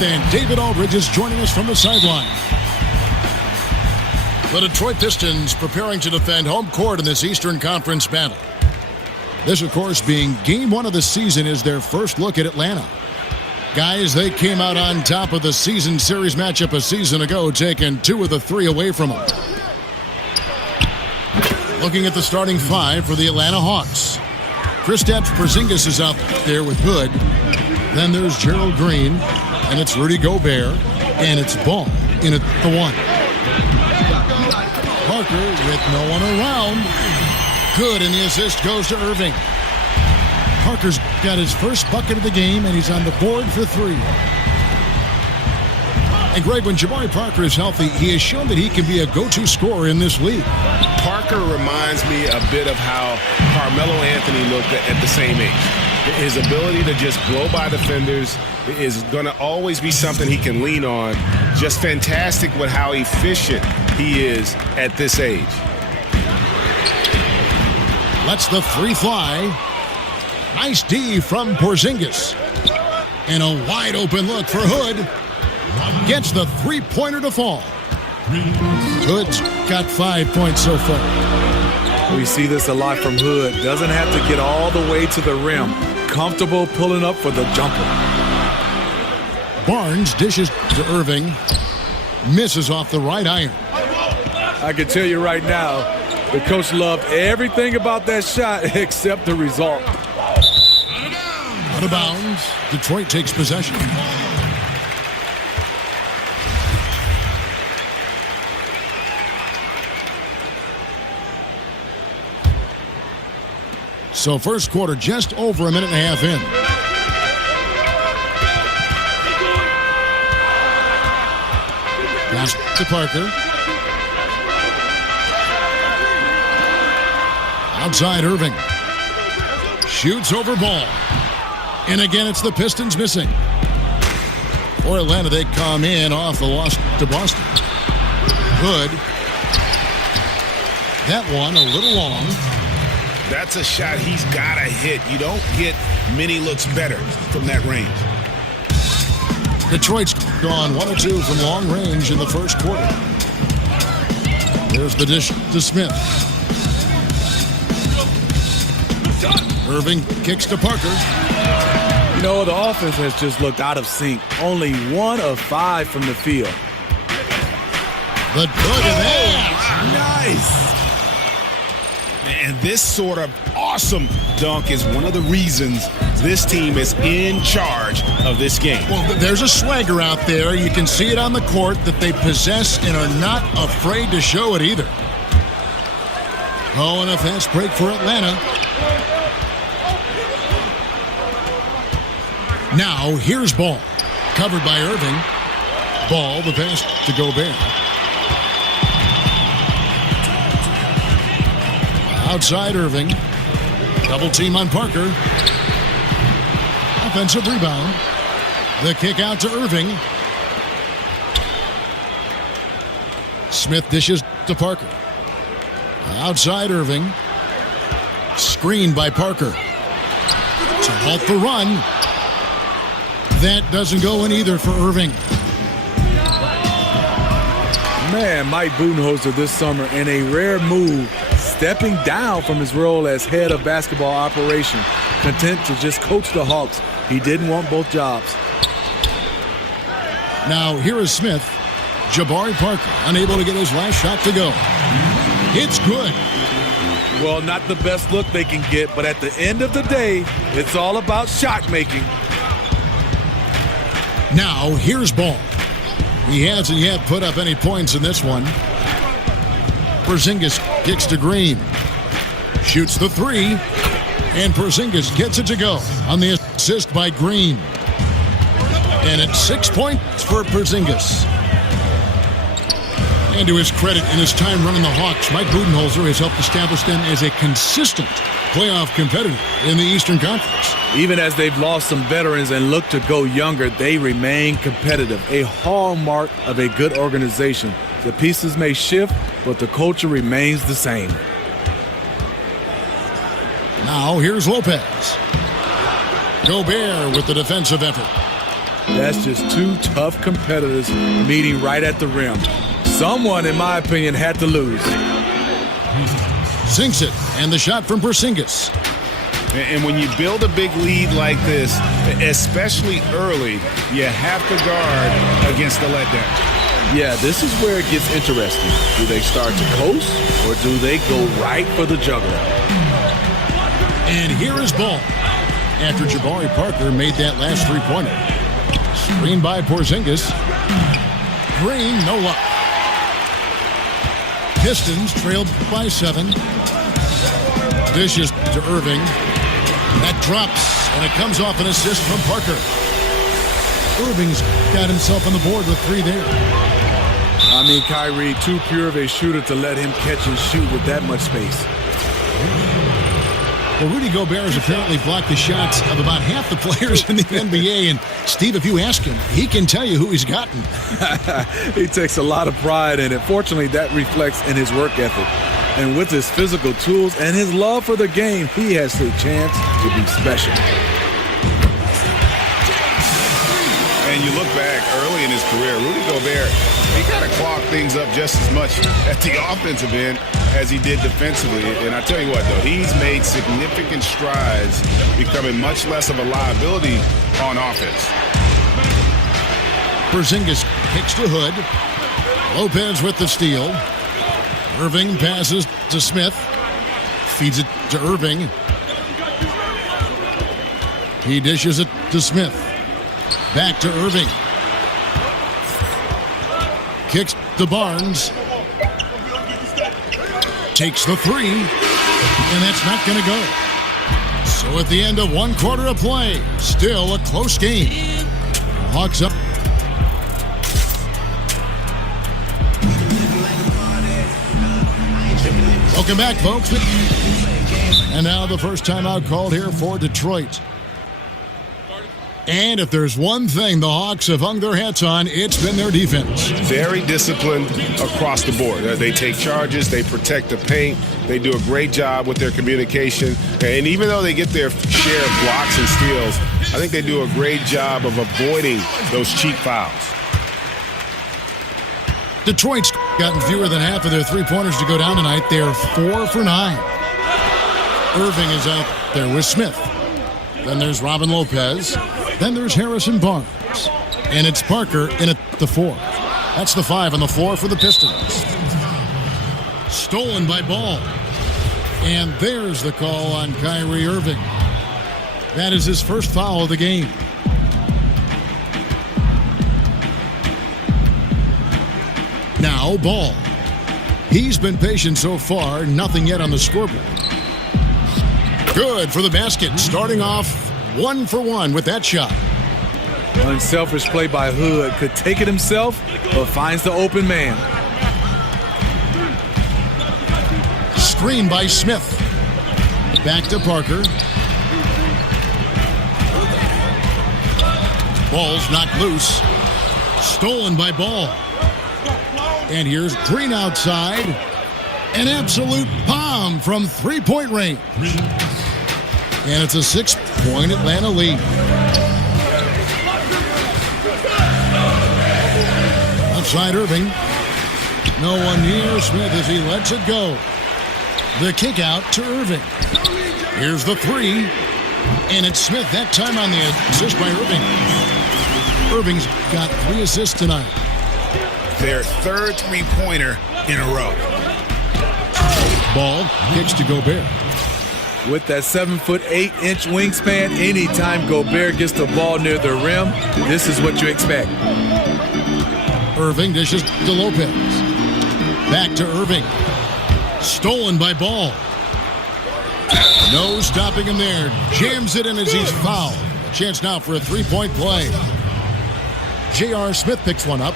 Smith, and David Aldridge is joining us from the sideline. The Detroit Pistons preparing to defend home court in this Eastern Conference battle. This, of course, being game one of the season, is their first look at Atlanta. Guys, they came out on top of the season series matchup a season ago, taking 2 of the 3 away from them. Looking at the starting 5 for the Atlanta Hawks. Kristaps Porzingis is out there with Hood. Then there's Gerald Green, and it's Rudy Gobert, and it's Ball in at the 1. Parker with no one around. Good, and the assist goes to Irving. Parker's got his first bucket of the game, and he's on the board for 3. And Greg, when Jabari Parker is healthy, he has shown that he can be a go-to scorer in this league. Parker reminds me a bit of how Carmelo Anthony looked at the same age. His ability to just blow by defenders is going to always be something he can lean on. Just fantastic with how efficient he is at this age. Lets the 3 fly. Nice D from Porzingis. And a wide open look for Hood. Gets the 3-pointer to fall. Hood's got 5 points so far. We see this a lot from Hood. Doesn't have to get all the way to the rim. Comfortable pulling up for the jumper. Barnes dishes to Irving. Misses off the right iron. I can tell you right now, the coach loved everything about that shot except the result. Out of bounds. Detroit takes possession. So first quarter just over a minute and a half in. Pass to Parker. Outside Irving. Shoots over Ball. And again, it's the Pistons missing. For Atlanta, they come in off the loss to Boston. Hood. That one a little long. That's a shot he's got to hit. You don't get many looks better from that range. Detroit's gone 1 of 2 from long range in the first quarter. There's the dish to Smith. Irving kicks to Parker. You know, the offense has just looked out of sync. Only 1 of 5 from the field. Look at that. Nice. And this sort of awesome dunk is one of the reasons this team is in charge of this game. Well, there's a swagger out there. You can see it on the court that they possess and are not afraid to show it either. Oh, and a fast break for Atlanta. Now, here's Ball. Covered by Irving. Ball, the pass to Gobert. Outside Irving. Double team on Parker. Offensive rebound. The kick out to Irving. Smith dishes to Parker. Outside Irving. Screened by Parker. To halt the run. That doesn't go in either for Irving. Man, Mike Budenholzer this summer in a rare move, stepping down from his role as head of basketball operation, content to just coach the Hawks. He didn't want both jobs. Now here is Smith. Jabari Parker unable to get his last shot to go. It's good. Well, not the best look they can get, but at the end of the day, it's all about shot making. Now here's Ball. He hasn't yet put up any points in this one. Porzingis kicks to Green. Shoots the 3. And Porzingis gets it to go on the assist by Green. And it's 6 points for Porzingis. And to his credit, in his time running the Hawks, Mike Budenholzer has helped establish them as a consistent playoff competitor in the Eastern Conference. Even as they've lost some veterans and look to go younger, they remain competitive, a hallmark of a good organization. The pieces may shift, but the culture remains the same. Now here's Lopez. Gobert with the defensive effort. That's just two tough competitors meeting right at the rim. Someone, in my opinion, had to lose. Sinks it, and the shot from Porzingis. And when you build a big lead like this, especially early, you have to guard against the letdown. Yeah, this is where it gets interesting. Do they start to coast, or do they go right for the juggler? And here is Ball. After Jabari Parker made that last three-pointer. Screen by Porzingis. Green, no luck. Pistons trailed by 7. Dishes to Irving. That drops, and it comes off an assist from Parker. Irving's got himself on the board with 3 there. I mean, Kyrie, too pure of a shooter to let him catch and shoot with that much space. Well, Rudy Gobert has apparently blocked the shots of about half the players in the NBA. And, Steve, if you ask him, he can tell you who he's gotten. He takes a lot of pride in it. Fortunately, that reflects in his work ethic. And with his physical tools and his love for the game, he has a chance to be special. And you look back early in his career, Rudy Gobert, he kind of clocked things up just as much at the offensive end as he did defensively. And I tell you what, though, he's made significant strides, becoming much less of a liability on offense. Porzingis kicks to Hood. Lopez with the steal. Irving passes to Smith. Feeds it to Irving. He dishes it to Smith. Back to Irving. Kicks to Barnes. Takes the 3. And that's not going to go. So at the end of 1 quarter of play, still a close game. Hawks up. Welcome back, folks. And now the first timeout called here for Detroit. And if there's one thing the Hawks have hung their hats on, it's been their defense. Very disciplined across the board. They take charges, they protect the paint, they do a great job with their communication. And even though they get their share of blocks and steals, I think they do a great job of avoiding those cheap fouls. Detroit's gotten fewer than half of their three-pointers to go down tonight. They're 4 for 9. Irving is out there with Smith. Then there's Robin Lopez. Then there's Harrison Barnes. And it's Parker in at the 4. That's the 5 on the floor for the Pistons. Stolen by Ball. And there's the call on Kyrie Irving. That is his first foul of the game. Now Ball. He's been patient so far. Nothing yet on the scoreboard. Good for the basket. Starting off 1 for 1 with that shot. Unselfish play by Hood. Could take it himself, but finds the open man. Screen by Smith. Back to Parker. Ball's knocked loose. Stolen by Ball. And here's Green outside. An absolute bomb from three-point range. And it's a 6-point Atlanta lead. Outside Irving. No one near Smith as he lets it go. The kick out to Irving. Here's the 3. And it's Smith that time on the assist by Irving. Irving's got 3 assists tonight. Their third three-pointer in a row. Ball kicks to Gobert. With that 7'8" wingspan, anytime Gobert gets the ball near the rim, this is what you expect. Irving dishes to Lopez. Back to Irving. Stolen by Ball. No stopping him there. Jams it in as he's fouled. A chance now for a 3-point play. J.R. Smith picks one up.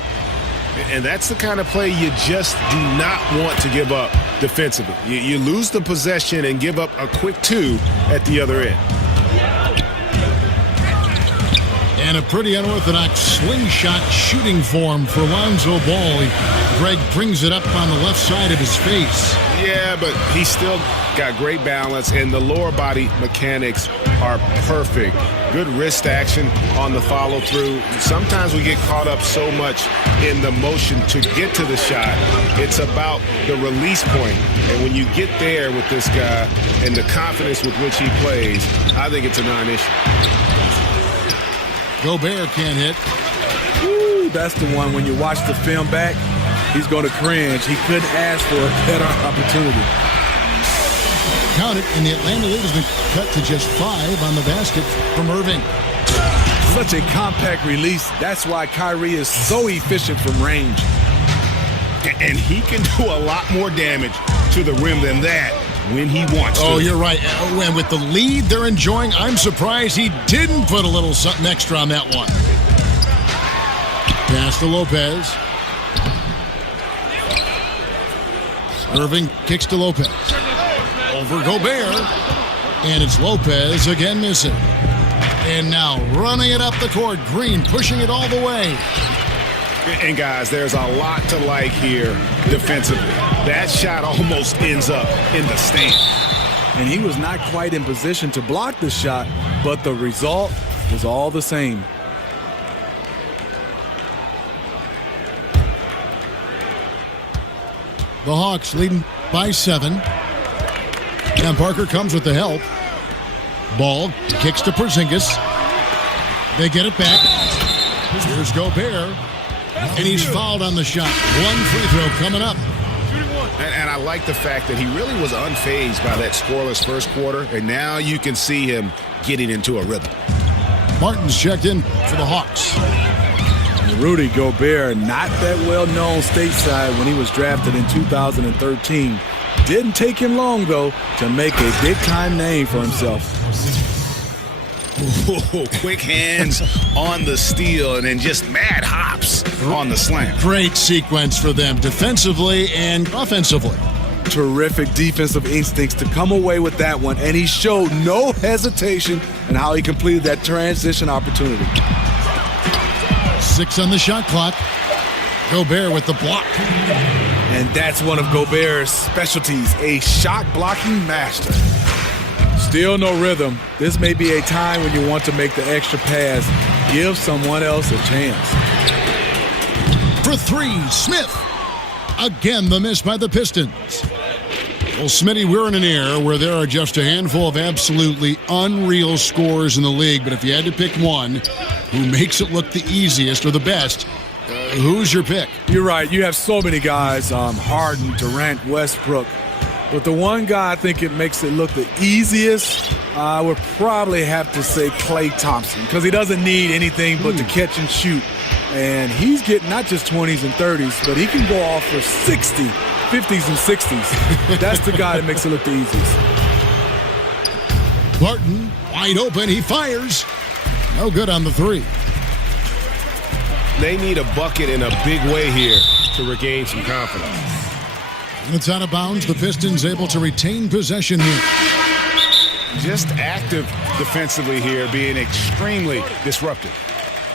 And that's the kind of play you just do not want to give up defensively. You lose the possession and give up a quick 2 at the other end. And a pretty unorthodox slingshot shooting form for Lonzo Ball. Greg brings it up on the left side of his face. Yeah, but he's still got great balance, and the lower body mechanics are perfect. Good wrist action on the follow-through. Sometimes we get caught up so much in the motion to get to the shot. It's about the release point. And when you get there with this guy and the confidence with which he plays, I think it's a non-issue. Gobert can't hit. Ooh, that's the one when you watch the film back, he's going to cringe. He couldn't ask for a better opportunity. Count it, and the Atlanta lead has been cut to just 5 on the basket from Irving. Such a compact release. That's why Kyrie is so efficient from range. And he can do a lot more damage to the rim than that when he wants to. Oh, you're right. And with the lead they're enjoying, I'm surprised he didn't put a little something extra on that one. Pass to Lopez. Irving kicks to Lopez. Over Gobert. And it's Lopez again missing. And now running it up the court. Green pushing it all the way. And guys, there's a lot to like here defensively. That shot almost ends up in the stand. And he was not quite in position to block the shot, but the result was all the same. The Hawks leading by 7. And Parker comes with the help. Ball kicks to Porzingis. They get it back. Here's Gobert. And he's fouled on the shot. One free throw coming up. And I like the fact that he really was unfazed by that scoreless first quarter. And now you can see him getting into a rhythm. Martin's checked in for the Hawks. Rudy Gobert, not that well known stateside when he was drafted in 2013. Didn't take him long, though, to make a big-time name for himself. Ooh, quick hands on the steal and then just mad hops on the slam. Great sequence for them defensively and offensively. Terrific defensive instincts to come away with that one, and he showed no hesitation in how he completed that transition opportunity. 6 on the shot clock. Gobert with the block. And that's one of Gobert's specialties, a shot blocking master. Still no rhythm. This may be a time when you want to make the extra pass. Give someone else a chance. For 3, Smith. Again, the miss by the Pistons. Well, Smitty, we're in an era where there are just a handful of absolutely unreal scorers in the league. But if you had to pick one who makes it look the easiest or the best, who's your pick? You're right. You have so many guys, Harden, Durant, Westbrook. But the one guy I think it makes it look the easiest, I would probably have to say Klay Thompson, because he doesn't need anything but to catch and shoot. And he's getting not just 20s and 30s, but he can go off for 60, 50s and 60s. That's the guy that makes it look the easiest. Barton, wide open, he fires. No good on the 3. They need a bucket in a big way here to regain some confidence. And it's out of bounds. The Pistons able to retain possession here. Just active defensively here, being extremely disruptive.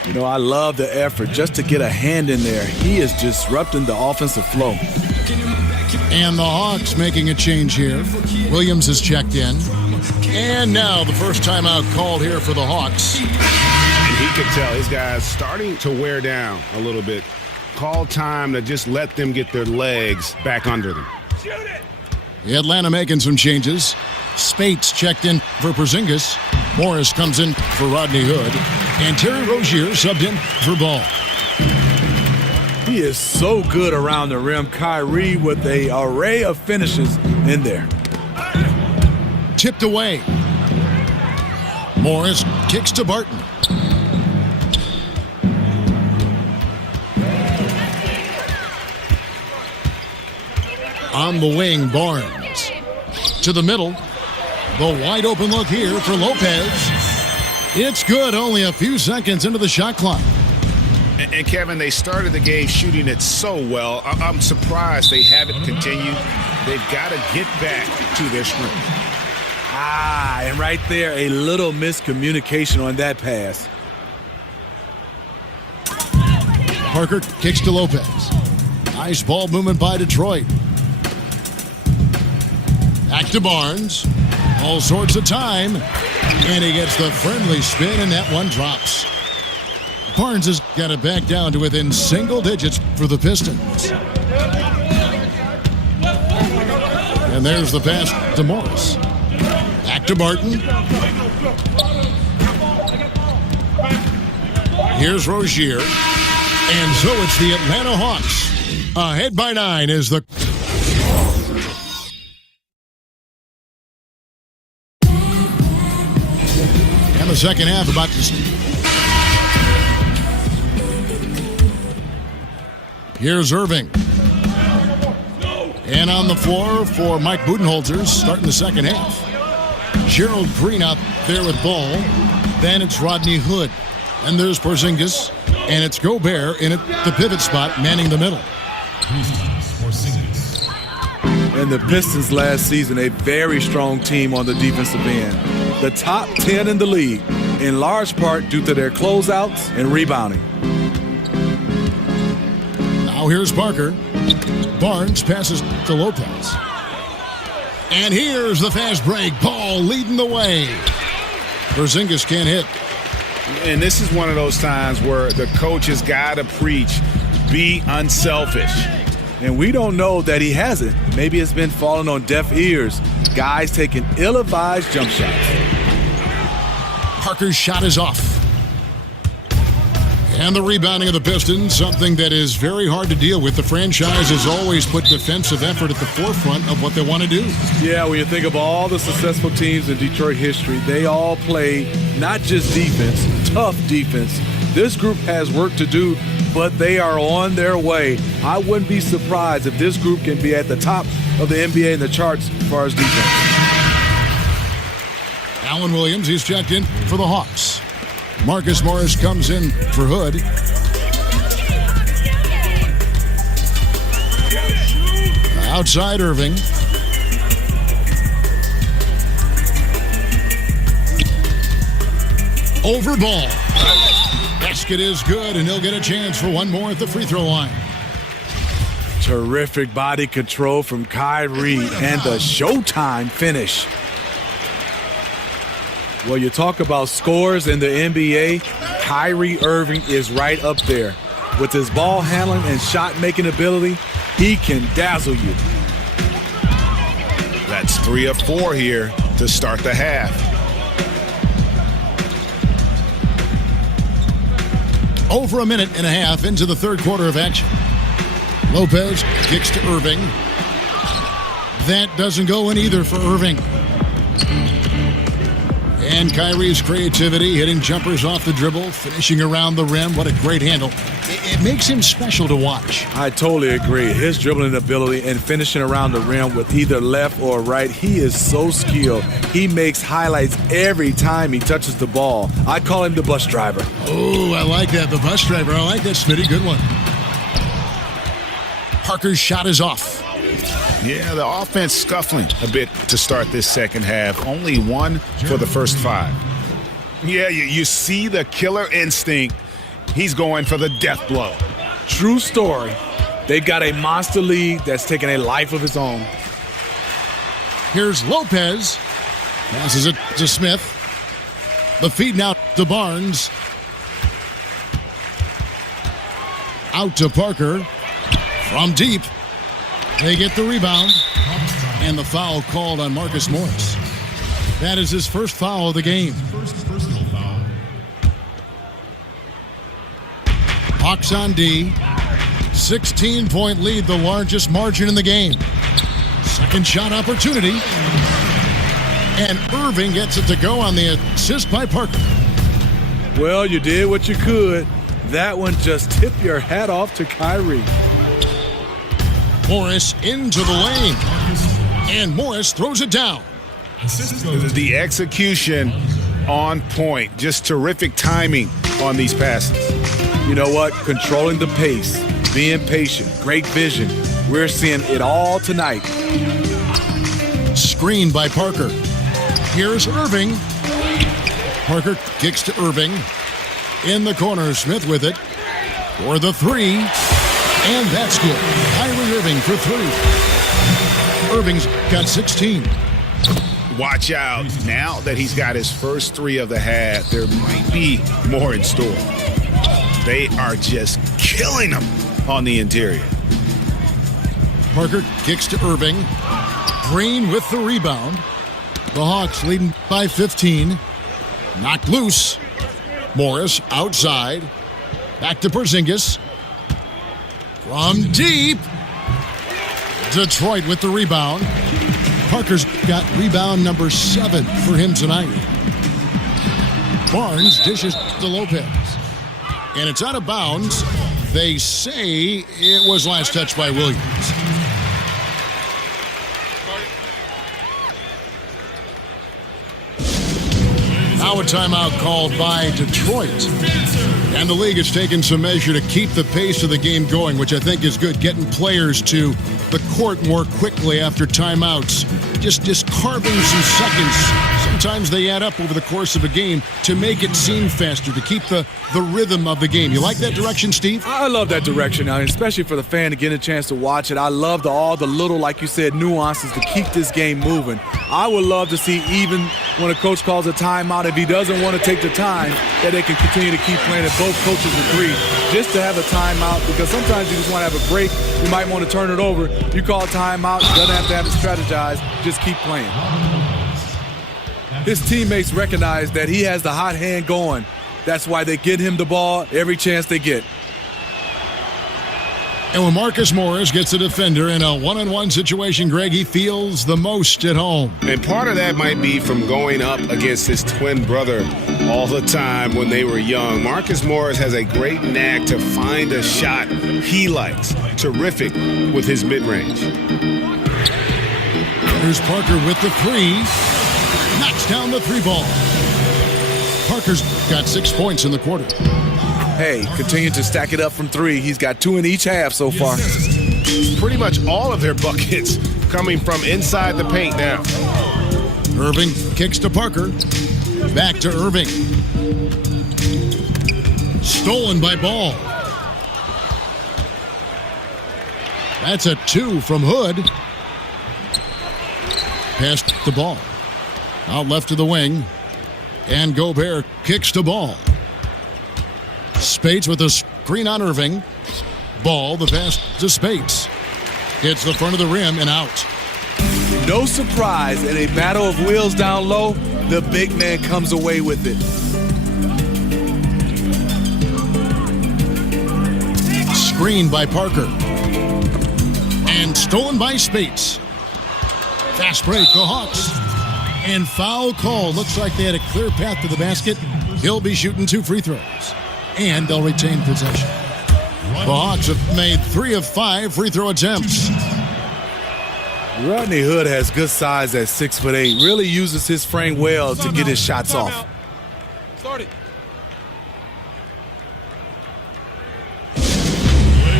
You know, I love the effort just to get a hand in there. He is disrupting the offensive flow. And the Hawks making a change here. Williams is checked in. And now the first timeout called here for the Hawks. And he could tell his guys starting to wear down a little bit. Call time to just let them get their legs back under them. The Atlanta making some changes. Spates checked in for Porzingis. Morris comes in for Rodney Hood. And Terry Rozier subbed in for Ball. He is so good around the rim. Kyrie with an array of finishes in there. Tipped away. Morris kicks to Barton. On the wing, Barnes. To the middle. The wide open look here for Lopez. It's good, only a few seconds into the shot clock. And Kevin, they started the game shooting it so well. I'm surprised they haven't continued. They've got to get back to their strength. And right there, a little miscommunication on that pass. Parker kicks to Lopez. Nice ball movement by Detroit. Back to Barnes. All sorts of time. And he gets the friendly spin, and that one drops. Barnes has got to back down to within single digits for the Pistons. And there's the pass to Morris. Back to Barton. Here's Rozier. And so it's the Atlanta Hawks. Ahead by 9 is the... And the second half about to... Here's Irving. And on the floor for Mike Budenholzer starting the second half. Gerald Green out there with ball. Then it's Rodney Hood. And there's Porzingis. And it's Gobert in the pivot spot, manning the middle. And the Pistons last season, a very strong team on the defensive end. The top 10 in the league, in large part due to their closeouts and rebounding. Now here's Parker. Barnes passes to Lopez. And here's the fast break. Ball leading the way. Porzingis can't hit. And this is one of those times where the coach has got to preach, be unselfish. And we don't know that he hasn't. Maybe it's been falling on deaf ears. Guys taking ill-advised jump shots. Parker's shot is off. And the rebounding of the Pistons, something that is very hard to deal with. The franchise has always put defensive effort at the forefront of what they want to do. Yeah, when you think of all the successful teams in Detroit history, they all play not just defense, tough defense. This group has work to do, but they are on their way. I wouldn't be surprised if this group can be at the top of the NBA in the charts as far as defense. Alan Williams, he's checked in for the Hawks. Marcus Morris comes in for Hood. Outside Irving. Over ball. Basket is good, and he'll get a chance for one more at the free throw line. Terrific body control from Kyrie and the showtime finish. Well, you talk about scores in the NBA, Kyrie Irving is right up there. With his ball handling and shot-making ability, he can dazzle you. That's 3 of 4 here to start the half. Over a minute and a half into the third quarter of action. Lopez kicks to Irving. That doesn't go in either for Irving. And Kyrie's creativity, hitting jumpers off the dribble, finishing around the rim. What a great handle. It makes him special to watch. I totally agree. His dribbling ability and finishing around the rim with either left or right, he is so skilled. He makes highlights every time he touches the ball. I call him the bus driver. Oh, I like that. The bus driver. I like that, Smitty. Good one. Parker's shot is off. Yeah, the offense scuffling a bit to start this second half. Only 1 for the first 5. Yeah, you see the killer instinct. He's going for the death blow. True story. They've got a monster lead that's taking a life of its own. Here's Lopez. Passes it to Smith. The feed now to Barnes. Out to Parker. From deep. They get the rebound. And the foul called on Marcus Morris. That is his first foul of the game. Hawks on D. 16-point lead, the largest margin in the game. Second shot opportunity. And Irving gets it to go on the assist by Parker. Well, you did what you could. That one just tipped your hat off to Kyrie. Morris into the lane. And Morris throws it down. The execution on point. Just terrific timing on these passes. You know what? Controlling the pace, being patient, great vision. We're seeing it all tonight. Screen by Parker. Here's Irving. Parker kicks to Irving. In the corner, Smith with it. for the three, and that's good. Kyrie Irving for three. Irving's got 16. Watch out. Now that he's got his first three of the half, there might be more in store. They are just killing him on the interior. Parker kicks to Irving. Green with the rebound. The Hawks leading by 15. Knocked loose. Morris outside. Back to Porzingis. From deep. Detroit with the rebound. Parker's got rebound number 7 for him tonight. Barnes dishes to Lopez. And it's out of bounds. They say it was last touched by Williams. Now a timeout called by Detroit. And the league has taken some measure to keep the pace of the game going, which I think is good, getting players to the court more quickly after timeouts. Just carving some seconds. Sometimes they add up over the course of a game to make it seem faster, to keep the rhythm of the game. You like that direction, Steve? I love that direction, especially for the fan to get a chance to watch it. I love all the little, like you said, nuances to keep this game moving. I would love to see, even when a coach calls a timeout, if he doesn't want to take the time, that they can continue to keep playing it. Both coaches agree just to have a timeout, because sometimes you just want to have a break. You might want to turn it over. You call a timeout, doesn't have to strategize, just keep playing. His teammates recognize that he has the hot hand going. That's why they get him the ball every chance they get. And when Marcus Morris gets a defender in a one-on-one situation, Greg, he feels the most at home. And part of that might be from going up against his twin brother all the time when they were young. Marcus Morris has a great knack to find a shot he likes. Terrific with his mid-range. Here's Parker with the three. Knocks down the three ball. Parker's got 6 points in the quarter. Hey, continue to stack it up from three. He's got 2 in each half so far. Pretty much all of their buckets coming from inside the paint now. Irving kicks to Parker. Back to Irving. Stolen by Ball. That's a 2 from Hood. Passed the ball. Out left to the wing. And Gobert kicks to Ball. Spates with a screen on Irving. Ball, the pass to Spates. Hits the front of the rim and out. No surprise, in a battle of wheels down low, the big man comes away with it. Screened by Parker. And stolen by Spates. Fast break, the Hawks. And foul call. Looks like they had a clear path to the basket. He'll be shooting 2 free throws. And they'll retain possession. The Hawks have made 3 of 5 free throw attempts. Rodney Hood has good size at 6'8". Really uses his frame well to get his shots off. Start it.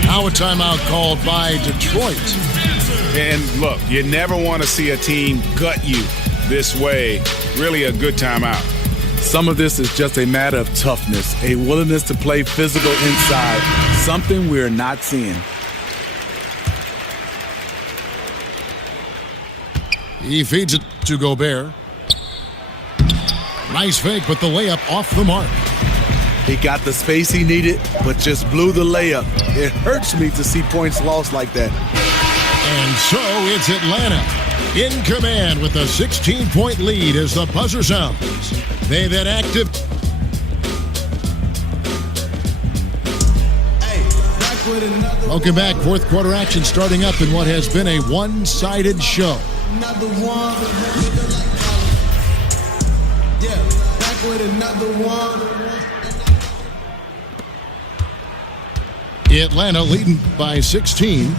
Now a timeout called by Detroit. And look, you never want to see a team gut you this way. Really a good timeout. Some of this is just a matter of toughness, a willingness to play physical inside, something we're not seeing. He feeds it to Gobert. Nice fake, but the layup off the mark. He got the space he needed, but just blew the layup. It hurts me to see points lost like that. And so it's Atlanta in command with a 16-point lead as the buzzer sounds. They've been active. Welcome back. Fourth quarter action starting up in what has been a one-sided show. Another one. Yeah, back with another one. Atlanta leading by 16.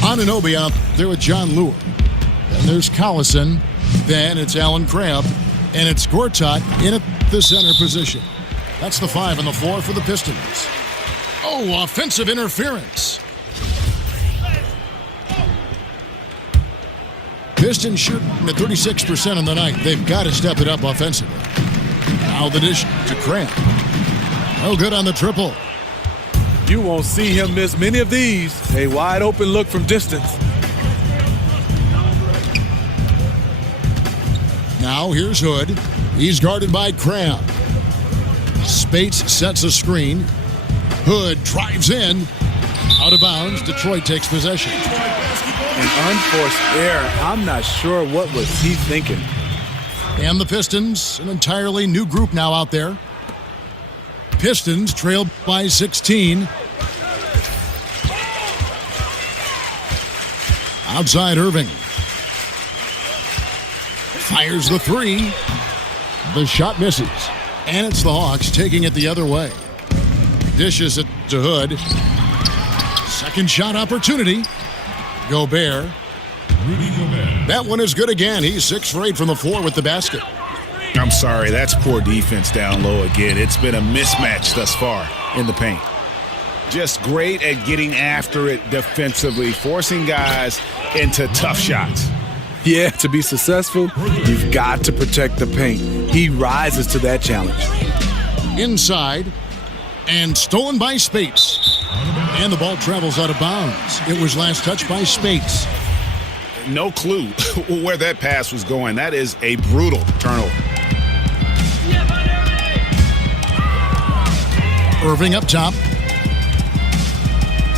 Anunoby out there with John Lewis. And there's Collison. Then it's Allen Crabbe. And it's Gortat in at the center position. That's the 5 on the floor for the Pistons. Oh, offensive interference. Pistons shooting at 36% on the night. They've got to step it up offensively. Now the dish to Crabbe. No good on the triple. You won't see him miss many of these. A wide open look from distance. Now here's Hood. He's guarded by Cram. Spates sets a screen. Hood drives in. Out of bounds. Detroit takes possession. An unforced error. I'm not sure what was he thinking. And the Pistons, an entirely new group now out there. Pistons trail by 16. Outside Irving. Fires the three. The shot misses. And it's the Hawks taking it the other way. Dishes it to Hood. Second shot opportunity. Gobert. That one is good again. He's 6 for 8 from the floor with the basket. I'm sorry, that's poor defense down low again. It's been a mismatch thus far in the paint. Just great at getting after it defensively, forcing guys into tough shots. Yeah, to be successful, you've got to protect the paint. He rises to that challenge. Inside, and stolen by Spates. And the ball travels out of bounds. It was last touched by Spates. No clue where that pass was going. That is a brutal turnover. Irving up top.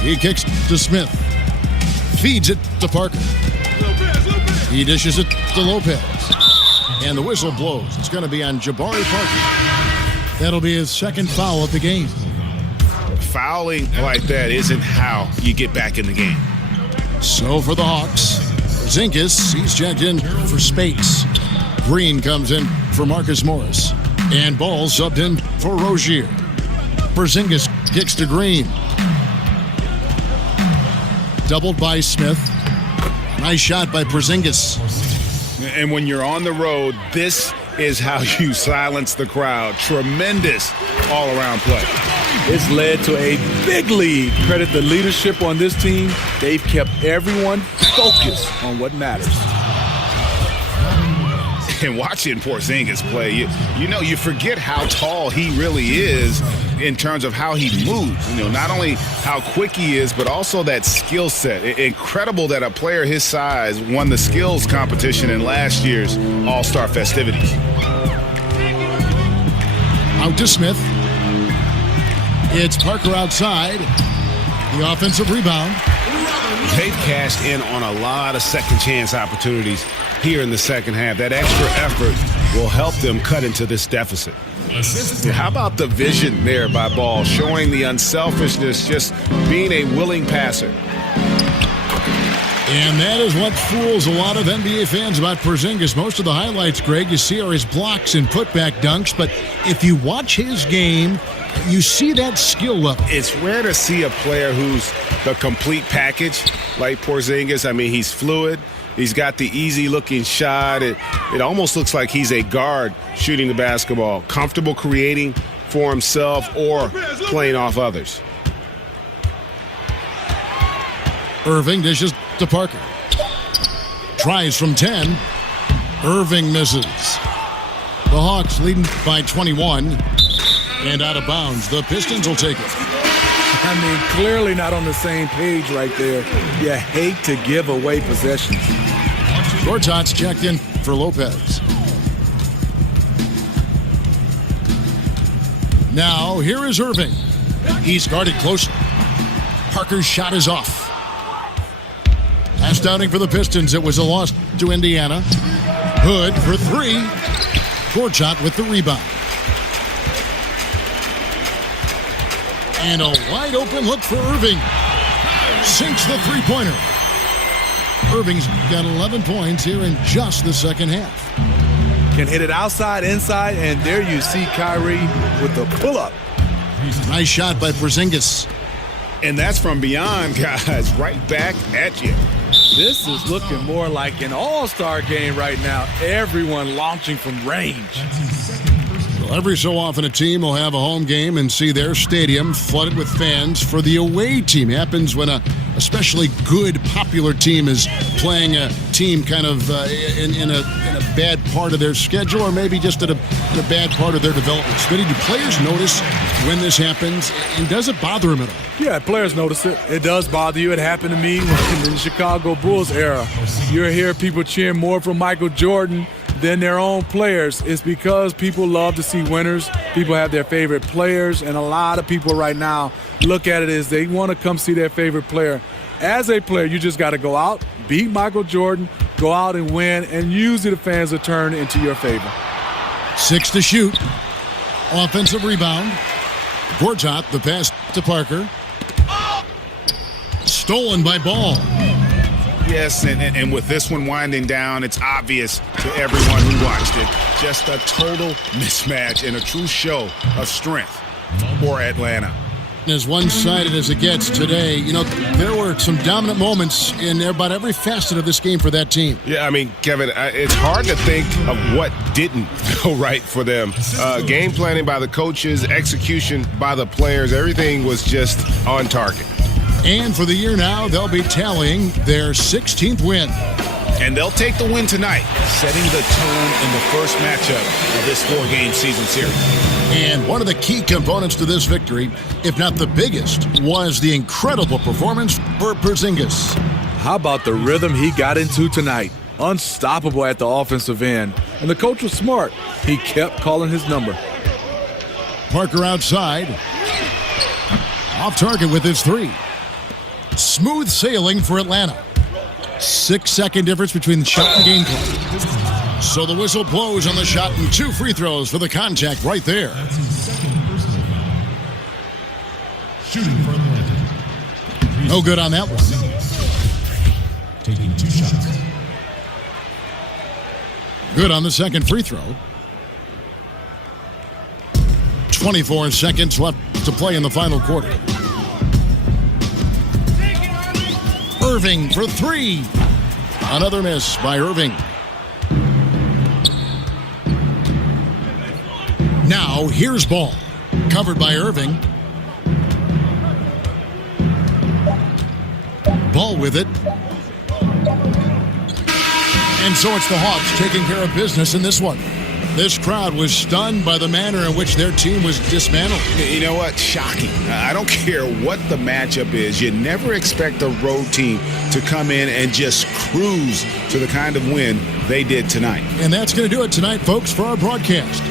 He kicks to Smith. Feeds it to Parker. He dishes it to Lopez. And the whistle blows. It's going to be on Jabari Parker. That'll be his second foul of the game. Fouling like that isn't how you get back in the game. So for the Hawks, Zinkus, he's checked in for Spates. Green comes in for Marcus Morris. And Ball subbed in for Rozier. Porzingis kicks to Green. Doubled by Smith. Nice shot by Porzingis. And when you're on the road, this is how you silence the crowd. Tremendous all-around play. It's led to a big lead. Credit the leadership on this team. They've kept everyone focused on what matters. And watching Porzingis play, you forget how tall he really is in terms of how he moves. Not only how quick he is, but also that skill set. Incredible that a player his size won the skills competition in last year's All-Star festivities. Out to Smith. It's Parker outside. The offensive rebound. They've cashed in on a lot of second chance opportunities here in the second half. That extra effort will help them cut into this deficit. How about the vision there by Ball, showing the unselfishness, just being a willing passer. And that is what fools a lot of NBA fans about Porzingis. Most of the highlights, Greg, you see are his blocks and putback dunks, but if you watch his game, you see that skill level. It's rare to see a player who's the complete package like Porzingis. I mean, he's fluid. He's got the easy-looking shot. It almost looks like he's a guard shooting the basketball, comfortable creating for himself or playing off others. Irving dishes to Parker. Tries from 10. Irving misses. The Hawks leading by 21. And out of bounds. The Pistons will take it. I mean, clearly not on the same page right there. You hate to give away possessions. Gortat's checked in for Lopez. Now, here is Irving. He's guarded closely. Parker's shot is off. Last outing for the Pistons, it was a loss to Indiana. Hood for 3. Gortat with the rebound. And a wide open look for Irving. Sinks the three-pointer. Irving's got 11 points here in just the second half. Can hit it outside, inside, and there you see Kyrie with the pull-up. Nice shot by Porzingis. And that's from beyond, guys, right back at you. This is looking more like an all-star game right now. Everyone launching from range. Well, every so often a team will have a home game and see their stadium flooded with fans for the away team. It happens when a especially good, popular team is playing a team kind of in a bad part of their schedule, or maybe just in a bad part of their development. Smitty, do players notice when this happens, and does it bother them at all? Yeah, players notice it. It does bother you. It happened to me in the Chicago Bulls era. You hear people cheering more for Michael Jordan than their own players. It's because people love to see winners. People have their favorite players, and a lot of people right now look at it as they want to come see their favorite player. As a player, you just got to go out, beat Michael Jordan, go out and win, and usually the fans will turn into your favor. 6 to shoot. Offensive rebound. Gortat, the pass to Parker. Stolen by Ball. Yes, and with this one winding down, it's obvious to everyone who watched it. Just a total mismatch and a true show of strength for Atlanta. As one-sided as it gets today, there were some dominant moments in about every facet of this game for that team. Yeah, I mean, Kevin, it's hard to think of what didn't go right for them. Game planning by the coaches, execution by the players, everything was just on target. And for the year now, they'll be tallying their 16th win. And they'll take the win tonight, setting the tone in the first matchup of this 4-game season series. And one of the key components to this victory, if not the biggest, was the incredible performance for Porzingis. How about the rhythm he got into tonight? Unstoppable at the offensive end. And the coach was smart. He kept calling his number. Parker outside. Off target with his 3. Smooth sailing for Atlanta. 6-second difference between the shot and game clock. So the whistle blows on the shot and 2 free throws for the contact right there. Shooting for Atlanta. No good on that one. Taking 2 shots. Good on the second free throw. 24 seconds left to play in the final quarter. Irving for 3. Another miss by Irving. Now here's Ball. Covered by Irving. Ball with it. And so it's the Hawks taking care of business in this one. This crowd was stunned by the manner in which their team was dismantled. You know what? Shocking. I don't care what the matchup is. You never expect a road team to come in and just cruise to the kind of win they did tonight. And that's going to do it tonight, folks, for our broadcast.